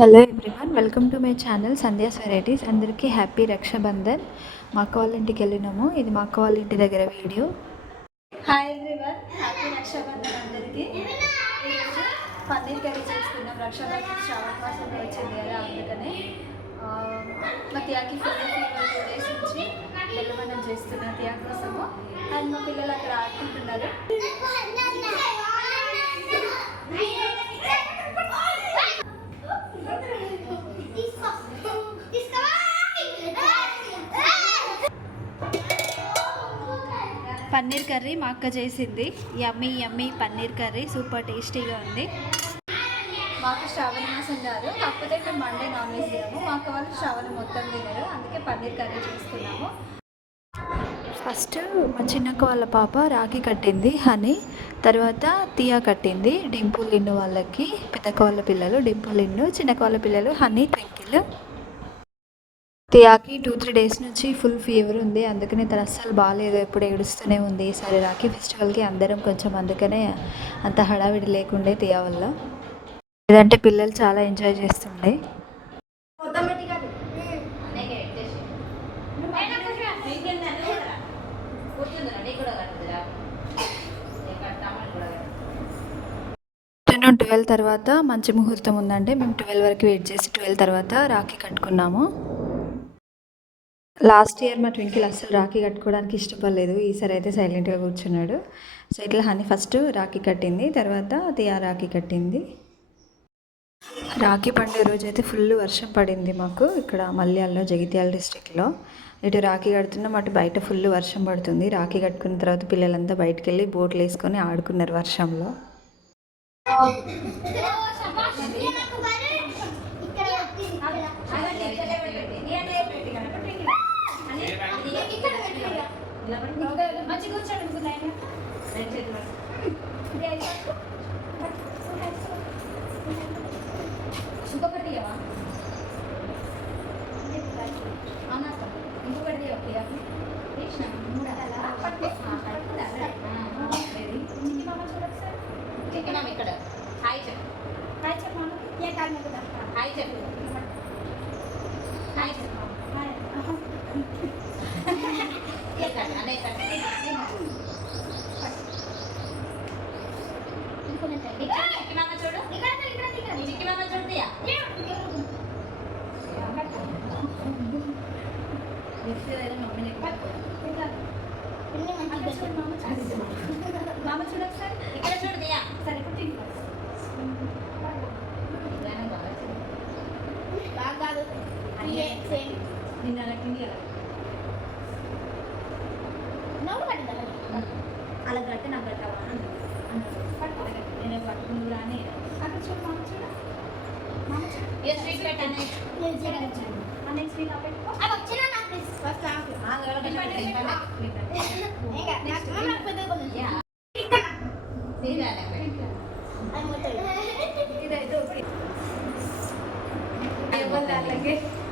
Hello everyone welcome to my channel Sandhya's varieties అందరికీ happy Rakshabandhan. మా అక్క వాళ్ళ ఇంటికి వెళ్ళినాము. ఇది మా అక్క వాళ్ళ ఇంటి దగ్గర video hi everyone happy Raksha Bandhan అందరికీ. ఈరోజు పన్నీర్ కర్రీ చేసుకున్నాం. రక్షాబంధన్ శ్రావణ మాసంలో వచ్చింది కదా అందుకనే. మా తియాకి ఫుల్ ఫీవర్ టూ డేస్ నుంచి వెళ్ళమనం చేస్తున్నాం తియా కోసము. అండ్ మా పిల్లలు అక్కడ ఆడుకుంటున్నారు. పన్నీర్ కర్రీ మా అక్క చేసింది. Yummy yummy paneer curry. Super టేస్టీగా ఉంది. మాకు శ్రావణ మాసం కాదు కాకపోతే మేము మండే నాన్ వెజ్ తినము మా అక్క వాళ్ళు శ్రావణం మొత్తం తినరు. అందుకే పన్నీర్ కర్రీ చేసుకున్నాము ఫస్ట్ మా చిన్నక్క వాళ్ళ పాప రాఖీ కట్టింది హనీ. తర్వాత తియా కట్టింది డింపుల్ ఇన్ను వాళ్ళకి పెద్దక్క వాళ్ళ పిల్లలు డింపుల్ ఇన్ను చిన్నక్క వాళ్ళ పిల్లలు హనీ ట్వింకిల్. తియాకి టూ త్రీ డేస్ నుంచి ఫుల్ ఫీవర్ ఉంది. అందుకనే తను అస్సలు బాగాలేదు ఎప్పుడు ఏడుస్తూనే ఉంది. ఈసారి రాఖీ ఫెస్టివల్కి అందరం కొంచెం అందుకనే అంత హడావిడి లేకుండే తియా వల్ల. లేదంటే పిల్లలు చాలా ఎంజాయ్ చేస్తుండే. ఆఫ్టర్నూన్ ట్వెల్వ్ తర్వాత మంచి ముహూర్తం ఉందంటే మేము ట్వెల్వ్ వరకు వెయిట్ చేసి ట్వెల్వ్ తర్వాత రాఖీ కట్టుకున్నాము. లాస్ట్ ఇయర్ మా ట్వింకిల్ అస్సలు రాఖీ కట్టుకోవడానికి ఇష్టపడలేదు. ఈసారి అయితే సైలెంట్గా కూర్చున్నాడు. సో ఇట్లా హనీ ఫస్ట్ రాఖీ కట్టింది. తర్వాత తియా రాఖీ కట్టింది. రాఖీ పండుగ రోజు అయితే ఫుల్ వర్షం పడింది మాకు ఇక్కడ మల్యాల్లో జగిత్యాల డిస్టిక్లో ఇటు రాఖీ కడుతున్నాం అటు బయట ఫుల్ వర్షం పడుతుంది. రాఖీ కట్టుకున్న తర్వాత పిల్లలంతా బయటకు వెళ్ళి బోట్లు వేసుకొని ఆడుకున్నారు వర్షంలో. ఇంకొకటి ఇవ్వవా? ఇంకొకటి ఇవ్వ, ఇవ్వ. తీసిన, మూడా? ఆ, కట్టుకుందా? ఆ, ready. చిట్టి మామ చూడు ఒకసారి. చిట్టి మామ ఇక్కడ హాయ్ చెప్పు హాయ్ చెప్పు మామ. హాయ్ చెప్పు హాయ్ చెప్పు ఇక్కడ, అదే ఇక్కడ. చిట్టి మామ చూడు చిట్టి మామ చూడు తీయ. మామ చూడు ఒకసారి ఇక్కడ చూడు సరే కుట్టి నిన్న రక్కింది అలా కట్టి నాకు కట్టావా నేను పట్టుకుని రాని. అక్కడ చూడు మామ చూడు?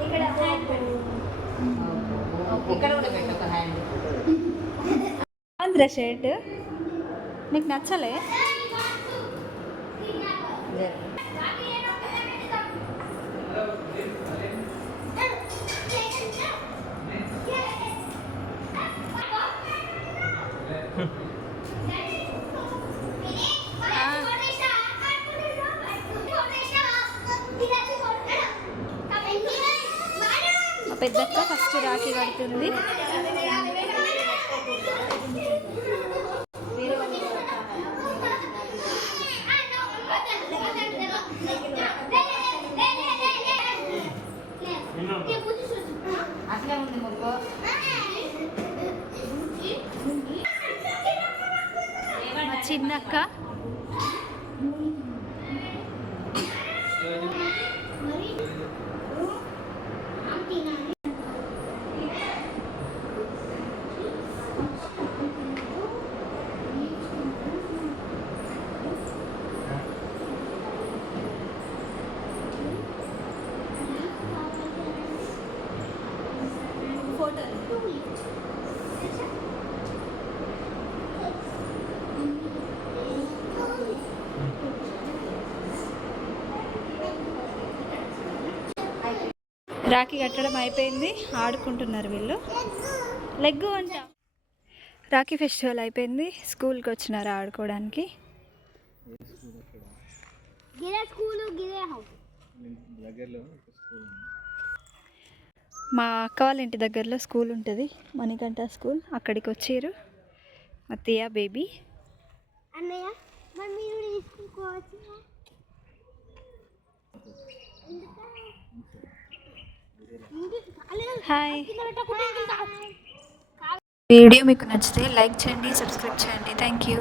ఇక్కడ ఆంధ్ర షర్ట్. నీకు నచ్చలే మా పెద్దక్క ఫస్ట్ రాఖీ కడుతుంది. చిన్నక్క. రాఖీ కట్టడం అయిపోయింది. ఆడుకుంటున్నారు వీళ్ళు. లెగ్గు అంట. రాఖీ ఫెస్టివల్ అయిపోయింది. స్కూల్కి వచ్చినారు ఆడుకోవడానికి. మా అక్క వాళ్ళ ఇంటి దగ్గరలో స్కూల్ ఉంటుంది. మణికంఠ స్కూల్. అక్కడికి వచ్చారు. అత్తయ్య బేబీ. అన్నయ్య హాయ్ వీడియో మీకు నచ్చితే లైక్ చేయండి సబ్స్క్రైబ్ చేయండి. Thank you